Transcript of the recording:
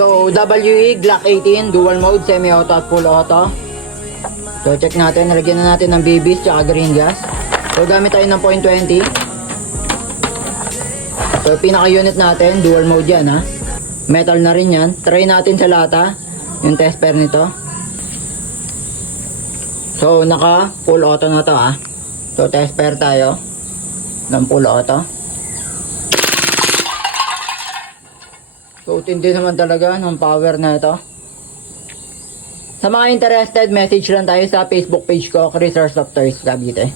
So, WE Glock 18, dual mode, semi-auto at full auto. So, check natin. Nalagyan na natin ng BBs tsaka green gas. So, gamit tayo ng .20. So, pinaka-unit natin, dual mode yan ha. Metal na rin yan. Try natin sa lata, yung test pair nito. So, naka full auto na to ha. So, test pair tayo ng full auto. So, tindi naman talaga ng power na ito. Sa mga interested, message lang tayo sa Facebook page ko, Chris Airsoft Toys Cavite.